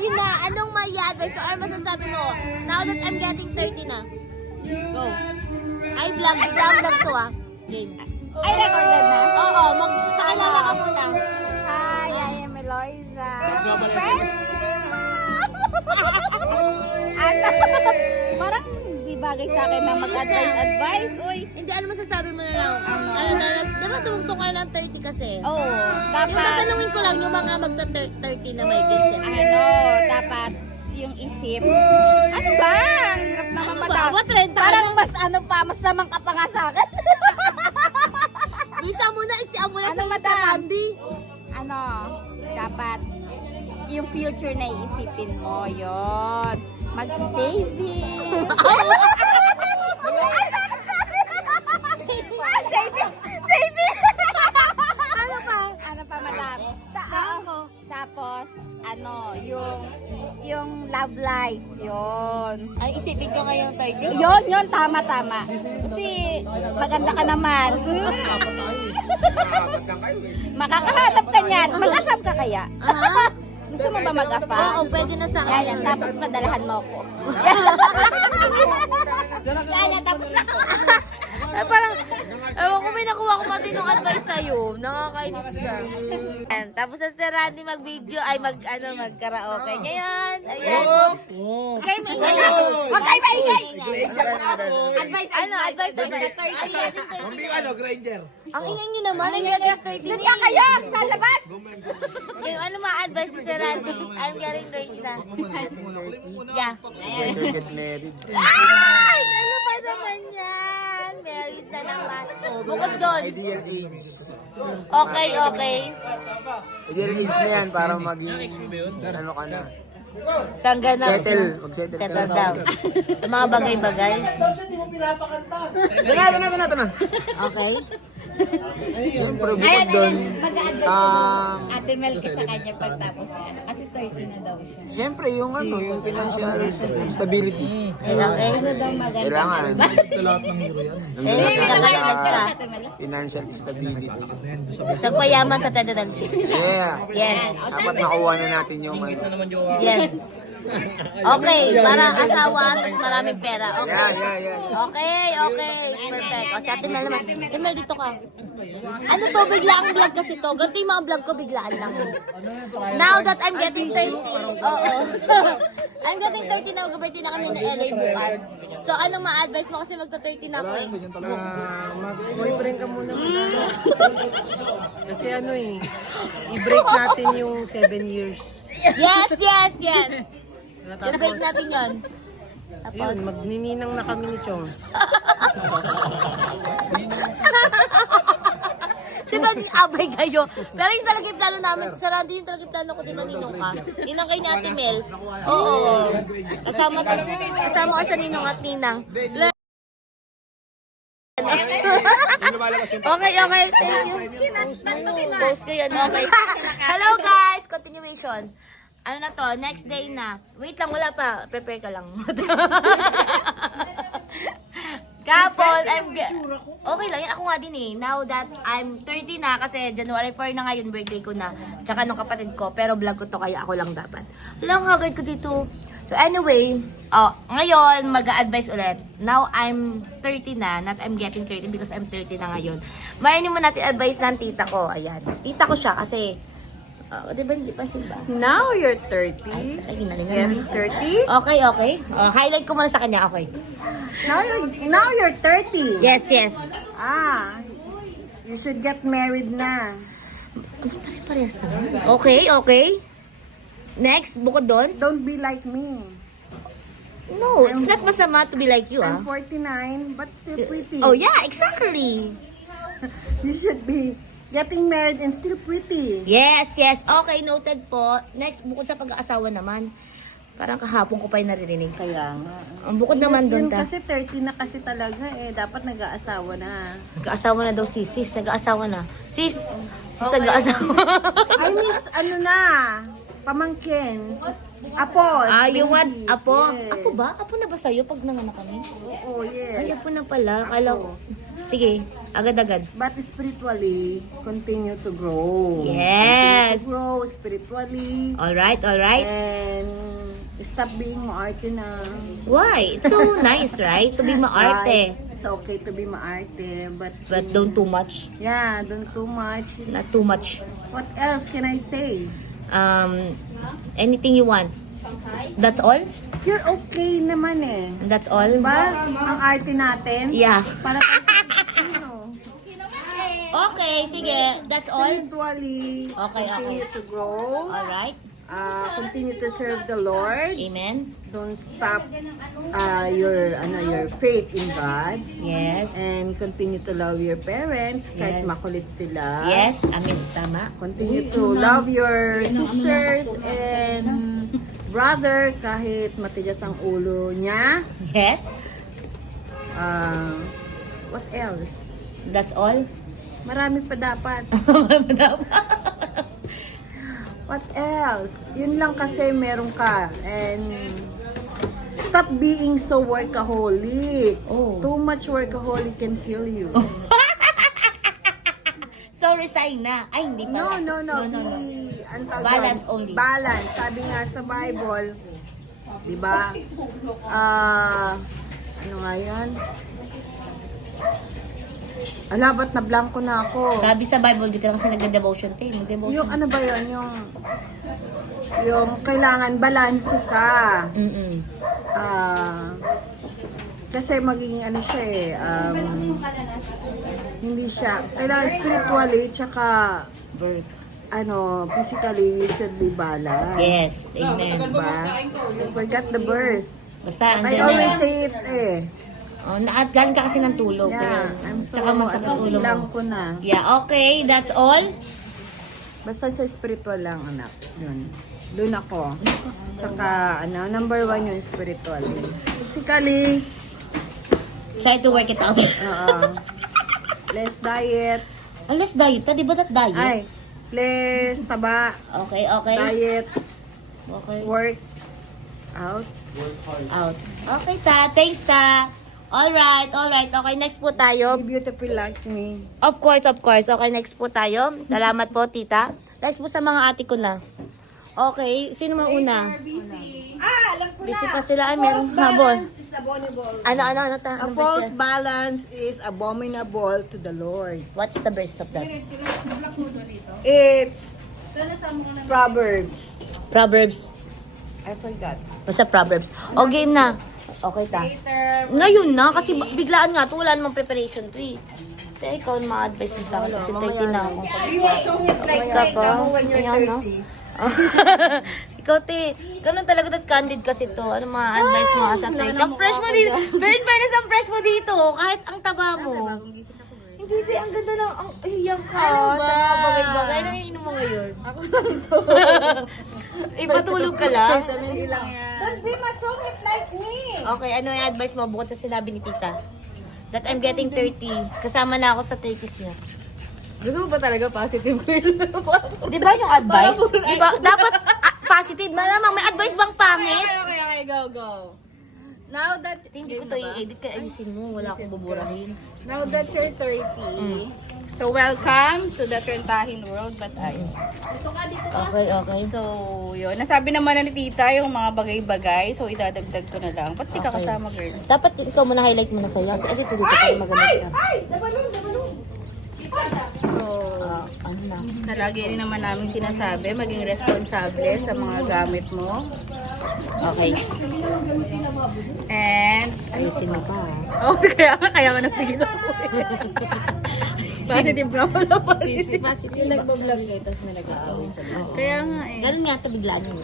sige na, anong may advice or masasabi mo? Now that I'm getting 30 na. Go. Ay, vlog to ah. Game. Ay, recorded na? Oo, magpaalala ka muna. Hi, I am Eloisa. Ano? Parang di bagay sa akin na mag-advise. Uy. Hindi, ano masasabi mo na lang? Diba tumungtong ka ng 30 kasi? Oo, dapat. Yung tatanungin ko lang yung mga magta-30 na may gets. Dapat yung isip. Ano ba? Ang hirap naman Ano ba? What, 30? Parang mas lamang ka pa nga sa akin. Bisa mo na, iksiyan mo na Ano, sa madam? Andy. Dapat yung future na iisipin mo, yon. Magsisaving. Saving! Ano pa, madam? Tapos, yung love life, yon. Ay, isipin ko ngayong 30. Yon, tama. Kasi maganda ka naman. Makakahanap ka niyan. Mag-asam ka kaya? Gusto mo ba mag-apa? Oo, pwede na sa akin. Yan, tapos padalahan mo ako. Yan, tapos na ako. Parang, ewan ko, may nakuha ko matinong advice sa'yo. Nakakainis ka. Ayan, tapos na si Randy mag-video, ay mag-karaoke niya yan. Ayan. Huwag kayo maingay. Huwag kayo maingay! Advice na 30. Granger. Ang ingay niyo naman, ang getting 30. Doon ka kayo! Sa labas! Yung ano ma-advise si Randy? I'm getting ready na. Yeah. Get married. Ay! Ano ba naman yan? Married na naman. Bukod doon. Ideal age. Okay. Ideal age na yan para maging ano ka na. Saan ganap? Mag-settle ka Settle na. down. Yung mga bagay-bagay. Ito na. Okay. Siyempre, bukod doon, Ate Mel ka sa kanya pagtapos na yan. Kasi 30 na daw siya. siyempre yung financial stability. Kailangan. Kailangan. Ate Mel. Financial stability. Nagpayaman sa 2006. Yeah. Yes. Dapat nakuha na natin yung Yes. Okay, para asawa, mas maraming pera. Okay. Yeah. Okay. Perfect. O, si Ate Mel naman. Ate Mel, dito ka. Ano to, biglaang vlog kasi to. Ganito yung mga vlog ko, biglaan lang. Now that I'm getting 30. Oo. I'm getting 30 na, mag-birthday na kami na LA bukas. So, anong ma-advise mo kasi magta-30 na ako eh? Mag-boyfriend ka muna. Kasi i-break natin yung 7 years. Yes. I-break natin yun. Tapos, Yun, magnininang na kami ni Chong. diba di abay kayo? Pero yun talaga yung plano namin. Sa Randy, yun talaga yung plano ko, diba ninong ka? Ninang kay ni Ate Mel. Oo. Kasama ka sa ninong at ninang. Okay. Thank you. Post ko yun. Okay. Hello guys! Continuation. Ano na to? Next day na. Wait lang, wala pa. Prepare ka lang. Kapon, okay lang yan. Ako nga din eh. Now that I'm 30 na, kasi January 4 na ngayon, birthday ko na. Tsaka nung kapatid ko. Pero vlog ko to, kaya ako lang dapat. Walang hagad ko dito. So anyway, ngayon, mag-a-advise ulit. Now I'm 30 na, not I'm getting 30 because I'm 30 na ngayon. Mayroon mo natin advice ng tita ko. Ayan. Tita ko siya kasi, diba hindi pa sila? Now you're 30. Ay, ginalingan na. 30? Okay. Highlight ko muna sa kanya, okay. Now you're 30. Yes. You should get married na. Parehas naman. Okay. Next, bukod doon. Don't be like me. No, it's not masama to be like you, I'm 49, but still pretty. Oh, yeah, exactly. You should be getting married and still pretty. Yes. Okay, noted po. Next, bukod sa pag-aasawa naman. Parang kahapon ko pa yung naririnig. Kaya nga. Ang bukod naman doon Yun ta. kasi 30 na kasi talaga dapat nag-aasawa na. Nag-aasawa na daw si sis. Nag-aasawa na. Sis, nag-aasawa. I miss pamangkin. Apo. You want babies, apo? yes. Apo ba? Apo na ba sa'yo pag nanganak kami? Oo, yes. Ay, apo na pala. Kala ko. Sige, agad-agad. But spiritually, continue to grow. Yes. Continue to grow spiritually. Alright. And Stop being maarte na. Why? It's so nice, right? To be maarte. It's okay to be maarte, but Don't too much. yeah, don't too much. Not too much. What else can I say? Anything you want. That's all? You're okay naman eh. That's all? Diba? Ang arte natin. Yeah. Para tayo sa Pilipino. Okay, sige. That's all? Spiritually, Okay, continue to grow. Alright. Continue to serve the Lord. Amen. Don't stop your faith in God. Yes. And continue to love your parents kahit Yes. makulit sila. Yes. Amen. Tama. Continue to love your sisters and brother kahit matigas ang ulo niya. Yes. What else? That's all? Marami pa dapat. What else? Yun lang kasi meron ka. And stop being so workaholic. Oh. Too much workaholic can kill you. So, resign na. Ay, hindi pa. No. Ang tawag Balance doon, only. Balance. Sabi nga sa Bible, di ba? Ano nga yan? Ba't na blanco na ako? Sabi sa Bible, di ka kasi nagda-devotion, te. Mag-devotion. Yung ano ba yun? Yung kailangan balance ka. Mm-mm. Kasi magiging ano siya eh, hindi siya, kailangan spiritually, tsaka, physically, you should be balanced. Yes. Amen. Diba? I forgot the verse. Basta, I andyan always na. say it eh. Oh, galing ka kasi ng tulog. Yeah, I'm so, Saka masakit ulo mo. ko na. Yeah, okay. That's all? Basta sa spiritual lang, anak. Yun. Doon ako. Tsaka, number 1 yung spiritual. Physically, Try to work it out. less diet. Unless diet, di ba that diet? Ay, less taba, Okay. diet, Okay. work, out. Out. Okay, ta. Thanks, ta. Alright. Okay, next po tayo. Be beautiful like me. Of course. Okay, next po tayo. Salamat po, tita. Next po sa mga ate ko na. Okay, sino mang una? Alam ko Busy pa sila. Ay, merong habol. is abominable. Ano, ta? A Anong false verse yan? balance is abominable to the Lord. What's the verse of that? It's Proverbs. Proverbs. I forgot. Basta Proverbs. O, game na. Okay, ta. Ngayon na, kasi biglaan nga to. Wala namang preparation to eh. Kaya ikaw ang ma-advise mo sa akin kasi 30 na ako. We will song it like Ka pa? when you're Ayan, no? 30. Ikaw, te. Ganun talaga that candid kasi to. Ano ma-advise mo as a 30? Ang fresh mo dito. Very fairness, ang fresh mo dito. Kahit ang taba mo. Hindi, te. Ang ganda ng... Ang iyang ka. Ano ba? Sa mga bagay-bagay. Ano yung inom mo ngayon? Ako lang to. Ipatulog ka lang? Don't be masong it like me. Okay, ano yung advice mo bukod sa sinabi ni tita? That I'm getting 30. Kasama na ako sa 30s niya. Gusto mo ba talaga positive girl? Di ba yung advice? Di ba? Dapat positive. Malamang may advice bang pangit? Okay, go. Now that Hindi ko to i-edit kaya ayusin mo. Wala akong buburahin. Now that you're 30, so welcome to the Trentahin world, but Okay. So, yun. Nasabi naman na ni tita yung mga bagay-bagay, so idadagdag ko na lang. Ba't di ka Okay. kasama, girl? Dapat ikaw muna highlight mo na sa'yo. Kasi dito tayo maganda ka. So, Ano na? sa lagi rin naman namin sinasabi, maging responsable sa mga gamit mo. Okay. And, Ayusin mo pa. oh, kaya nga napigil ako. Positive na pala, positive. Positive. Nagbablog kayo, tapos may nag-aawin sa Kaya nga eh. Ganun nga ito biglaan yun.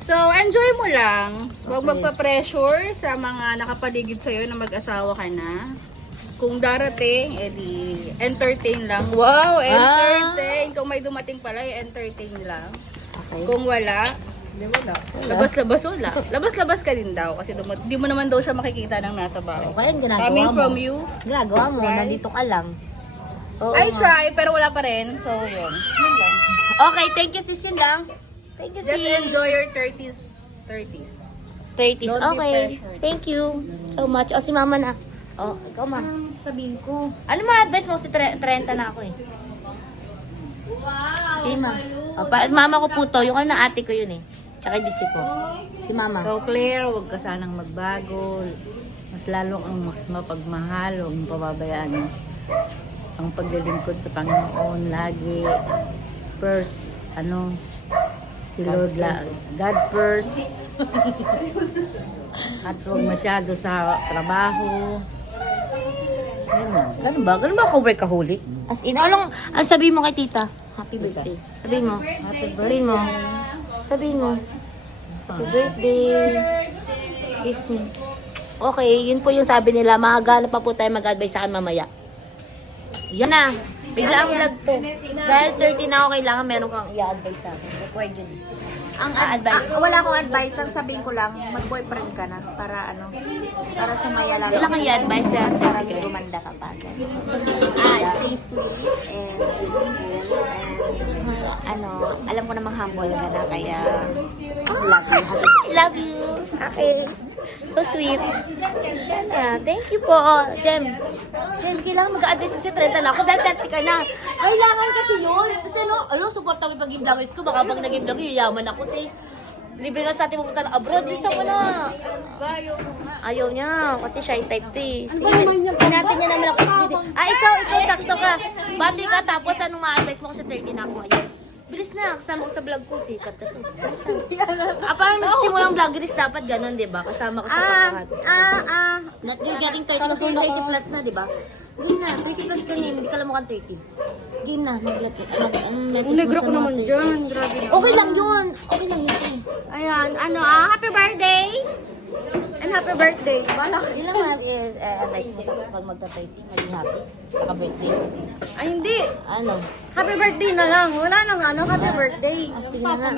So, enjoy mo lang. Huwag magpa-pressure sa mga nakapaligid sa'yo na mag-asawa ka na. Kung darating, edi entertain lang. Wow, entertain! Kung may dumating pala, entertain lang. Okay. Kung wala, labas-labas wala. Labas-labas ka din daw kasi di mo naman daw siya makikita ng nasa bahay. Kaya yung ginagawa Coming mo. from you, Ginagawa mo. Rice. Nandito ka lang. Oo I nga. try pero wala pa rin. So, yun. Okay, thank you sis yun lang. Thank you Just sis. enjoy your 30s. 30s. 30s. Don't be Okay. pressured. Thank you so much. O, si mama na. O, ikaw ma. Sabihin ko. Ano ma-advise mo? Si 30 na ako eh. Wow! Okay ma. O, mama ko po to. Yung ano na ate ko yun eh. Tsaka di Chico. Si Mama. Ikaw, Claire, huwag ka sanang magbago. Mas lalo kang mas mapagmahal. Huwag mong pababayaan ang paglilingkod sa Panginoon lagi. First, si Lord God first. At huwag masyado sa trabaho. Yan lang. Ganun ba? Ganun ba ako workaholic? As in, ang sabihin mo kay tita? Happy birthday. Sabihin mo. Happy Sabihin mo. Sabihin mo. Happy birthday. Kiss me. Okay, yun po yung sabi nila. Mahagana pa po tayo mag-advise sa akin mamaya. Yan na. Bigla ang vlog to. Dahil 30 na ako, kailangan meron kang i-advise sa akin. Required yun. Advice. Wala akong advice. Ang sabihin ko lang, mag-boyfriend ka na. Para para sumaya lang. Wala kang i-advise sa Para akin. gumanda ka pa. Stay sweet and beautiful and alam ko namang humble ka na, kaya love you. Love you. Okay. So sweet. Sana. Thank you po. Jem, kailangan mag-a-advise kasi 30 na ako dahil 30 ka na. Kailangan kasi yun. Kasi support kami pag-game vloggers ko. Baka pag nag-game vlog, yayaman ako. Libre nga sa atin pupunta ng abroad. Bisa mo na. Ayaw niya. Kasi shy type to eh. Sige, natin niya naman ako. Ikaw, sakto ka. Bati ka, tapos anong ma-advise mo kasi 30 na ako. Ayun. Bilis na, kasama ko sa vlog ko, sikat na to. Parang nagsisimula yung vloggeries, dapat ganun, di ba? Kasama ka sa pagkakat. Not you're getting 30 kasi yung 30 plus na, di ba? Game na, 30 plus ka na, hindi ka lang mukhang 30. Game na, mag-vlog ka. Anong message mo sa mga 30? Grabe na. Okay lang yun. Okay lang yun. Ayan, happy birthday! And happy birthday. Bala ka. Yun lang is advice mo sa pag magta-30, maging happy. Saka birthday. Ay, hindi. Ano? Happy birthday na lang. Wala nang happy birthday. Sige na nga.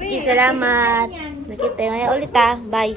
Sige, salamat. Nakita tayo. Maya ulit Bye.